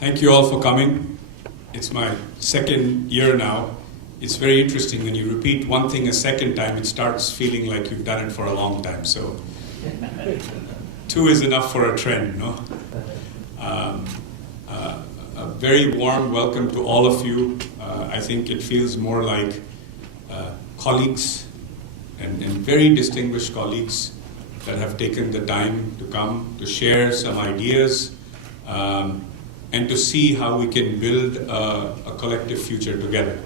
Thank you all for coming. It's my second year now. It's very interesting when you repeat one thing a second time, it starts feeling like you've done it for a long time. So 2 is enough for a trend, no? A very warm welcome to all of you. I think it feels more like colleagues and very distinguished colleagues that have taken the time to come to share some ideas and to see how we can build a collective future together.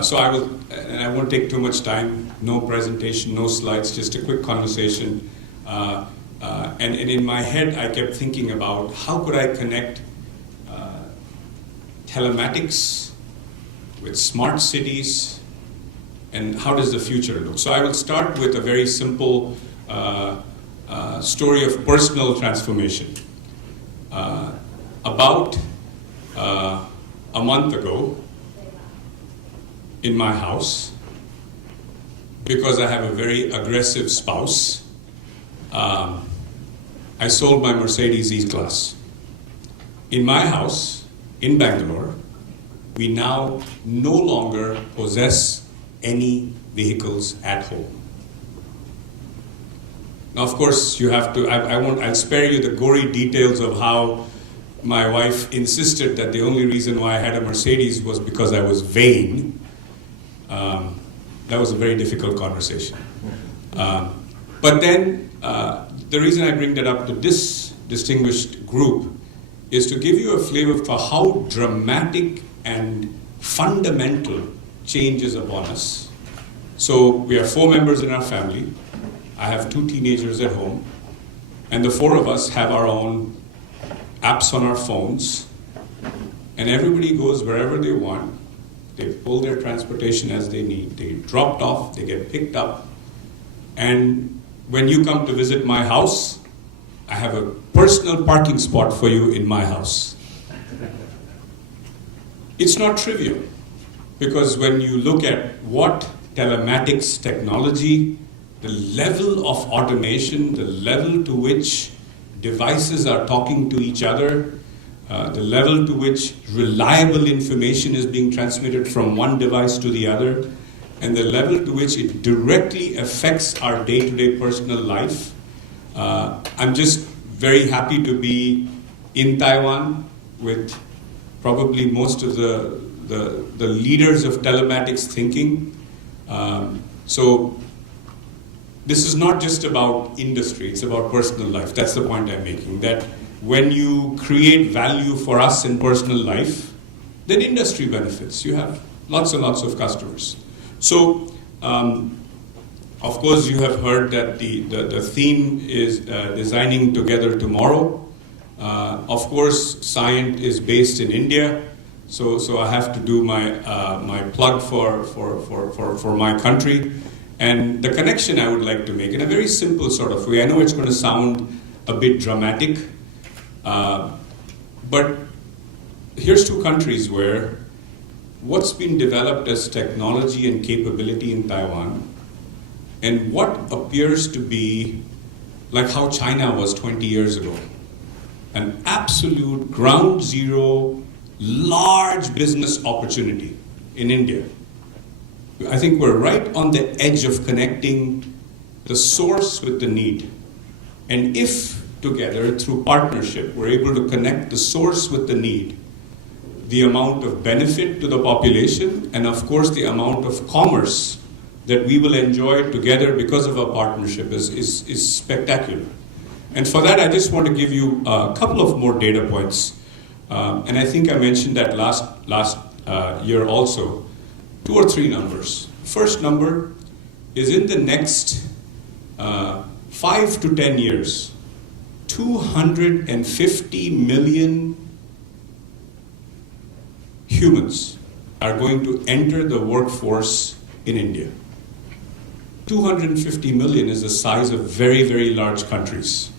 So I won't take too much time, no presentation, no slides, just a quick conversation. And in my head, I kept thinking about how could I connect telematics with smart cities, and how does the future look? So I will start with a very simple story of personal transformation. About a month ago, in my house, because I have a very aggressive spouse, I sold my Mercedes E-Class. In my house, in Bangalore, we now no longer possess any vehicles at home. Now, of course, you have to, I'll spare you the gory details of how my wife insisted that the only reason why I had a Mercedes was because I was vain. That was a very difficult conversation. But then, the reason I bring that up to this distinguished group is to give you a flavor for how dramatic and fundamental change is upon us. So we are 4 members in our family. I have 2 teenagers at home, and the 4 of us have our own apps on our phones, and everybody goes wherever they want. They pull their transportation as they need. They get dropped off, they get picked up, and when you come to visit my house, I have a personal parking spot for you in my house. It's not trivial, because when you look at what telematics technology, the level of automation, the level to which devices are talking to each other, the level to which reliable information is being transmitted from one device to the other, and the level to which it directly affects our day-to-day personal life. I'm just very happy to be in Taiwan with probably most of the leaders of telematics thinking. So this is not just about industry, it's about personal life. That's the point I'm making, that when you create value for us in personal life, then industry benefits. You have lots and lots of customers. So, of course, you have heard that the theme is Designing Together Tomorrow. Of course, CYIENT is based in India, so I have to do my plug for my country. And the connection I would like to make in a very simple sort of way. I know it's going to sound a bit dramatic, but here's 2 countries where what's been developed as technology and capability in Taiwan, and what appears to be like how China was 20 years ago. An absolute ground zero, large business opportunity in India. I think we're right on the edge of connecting the source with the need. And if together, through partnership, we're able to connect the source with the need, the amount of benefit to the population, and of course the amount of commerce that we will enjoy together because of our partnership is spectacular. And for that, I just want to give you a couple of more data points. And I think I mentioned that last year also. 2 or 3 numbers. First number is in the next 5 to 10 years, 250 million humans are going to enter the workforce in India. 250 million is the size of very, very large countries.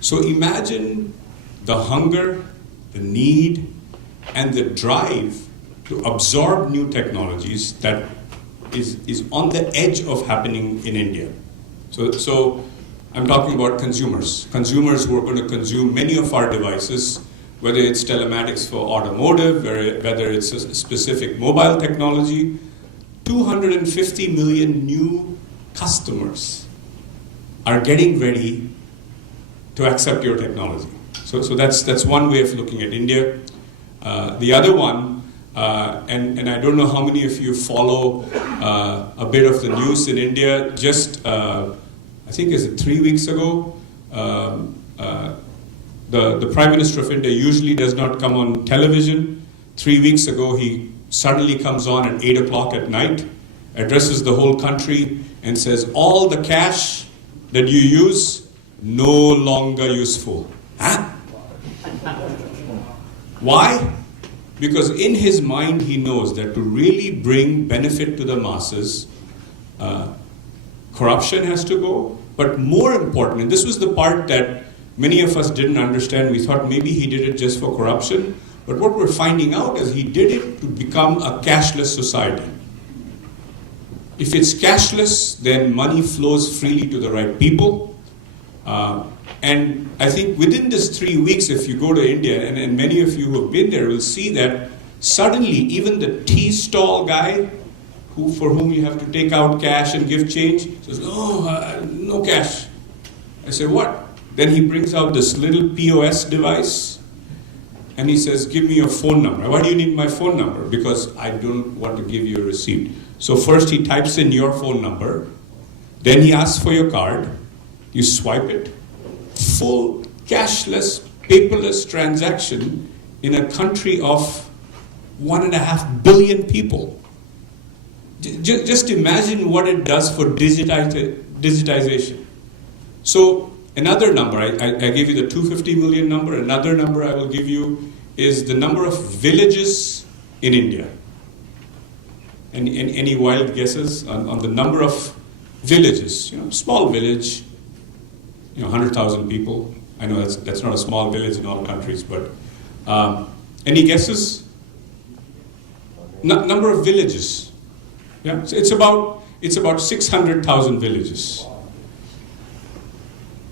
So imagine the hunger, the need, and the drive to absorb new technologies that is on the edge of happening in India. So I'm talking about consumers who are going to consume many of our devices whether it's telematics for automotive, whether it's a specific mobile technology. 250 million new customers are getting ready to accept your technology. So that's one way of looking at India. The other one, and I don't know how many of you follow a bit of the news in India. Just I think is it 3 weeks ago, the Prime Minister of India usually does not come on television. 3 weeks ago, he suddenly comes on at 8 o'clock at night, addresses the whole country, and says, all the cash that you use, no longer useful. Huh? Why? Because in his mind, he knows that to really bring benefit to the masses, corruption has to go. But more important, and this was the part that many of us didn't understand. We thought maybe he did it just for corruption. But what we're finding out is he did it to become a cashless society. If it's cashless, then money flows freely to the right people. And I think within this 3 weeks, if you go to India, and many of you who have been there will see that suddenly even the tea stall guy, for whom you have to take out cash and give change, says, oh, no cash. I say, what? Then he brings out this little POS device, and he says, give me your phone number. Why do you need my phone number? Because I don't want to give you a receipt. So first he types in your phone number, then he asks for your card, you swipe it. Full cashless, paperless transaction in a country of 1.5 billion people. Just imagine what it does for digitization. So another number, I gave you the 250 million number. Another number I will give you is the number of villages in India. Any wild guesses on the number of villages? Small village, 100,000 people. I know that's not a small village in all countries, but any guesses? Number of villages. Yeah, so it's about 600,000 villages.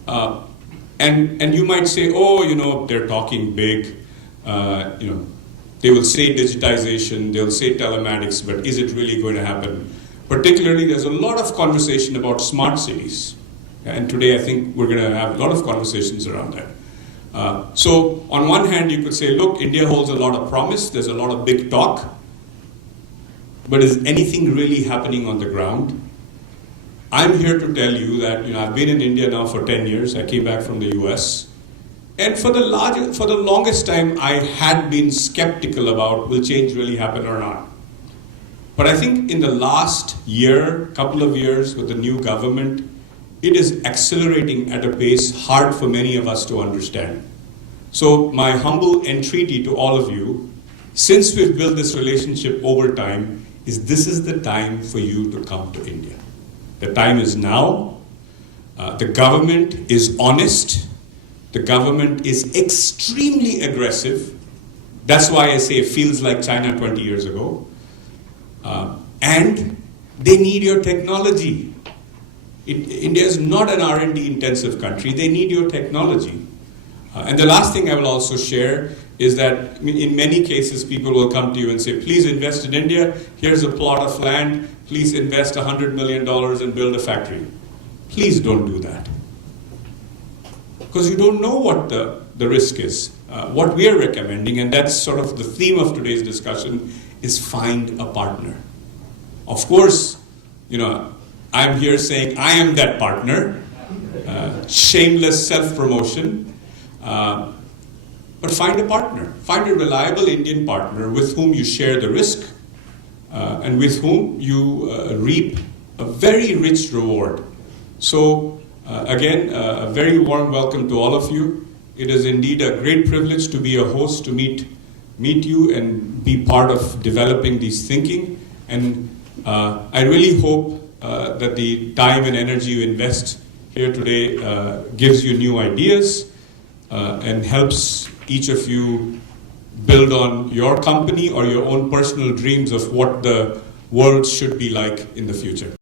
And you might say, oh, they're talking big. They will say digitization, they'll say telematics, but is it really going to happen? Particularly, there's a lot of conversation about smart cities. And today, I think we're going to have a lot of conversations around that. So on one hand, you could say, look, India holds a lot of promise. There's a lot of big talk. But is anything really happening on the ground? I'm here to tell you that I've been in India now for 10 years. I came back from the US. And for the longest time, I had been skeptical about will change really happen or not. But I think in the last couple of years with the new government, it is accelerating at a pace hard for many of us to understand. So my humble entreaty to all of you, since we've built this relationship over time, this is the time for you to come to India. The time is now. The government is honest. The government is extremely aggressive. That's why I say it feels like China 20 years ago. And they need your technology. India is not an R&D intensive country. They need your technology. And the last thing I will also share is that in many cases people will come to you and say, please invest in India. Here's a plot of land. Please invest $100 million and build a factory. Please don't do that. Because you don't know what the risk is. What we are recommending, and that's sort of the theme of today's discussion, is find a partner. Of course, I'm here saying I am that partner. Shameless self-promotion. But find a partner. Find a reliable Indian partner with whom you share the risk and with whom you reap a very rich reward. So again, a very warm welcome to all of you. It is indeed a great privilege to be a host, to meet you and be part of developing these thinking. And I really hope that the time and energy you invest here today gives you new ideas and helps each of you build on your company or your own personal dreams of what the world should be like in the future.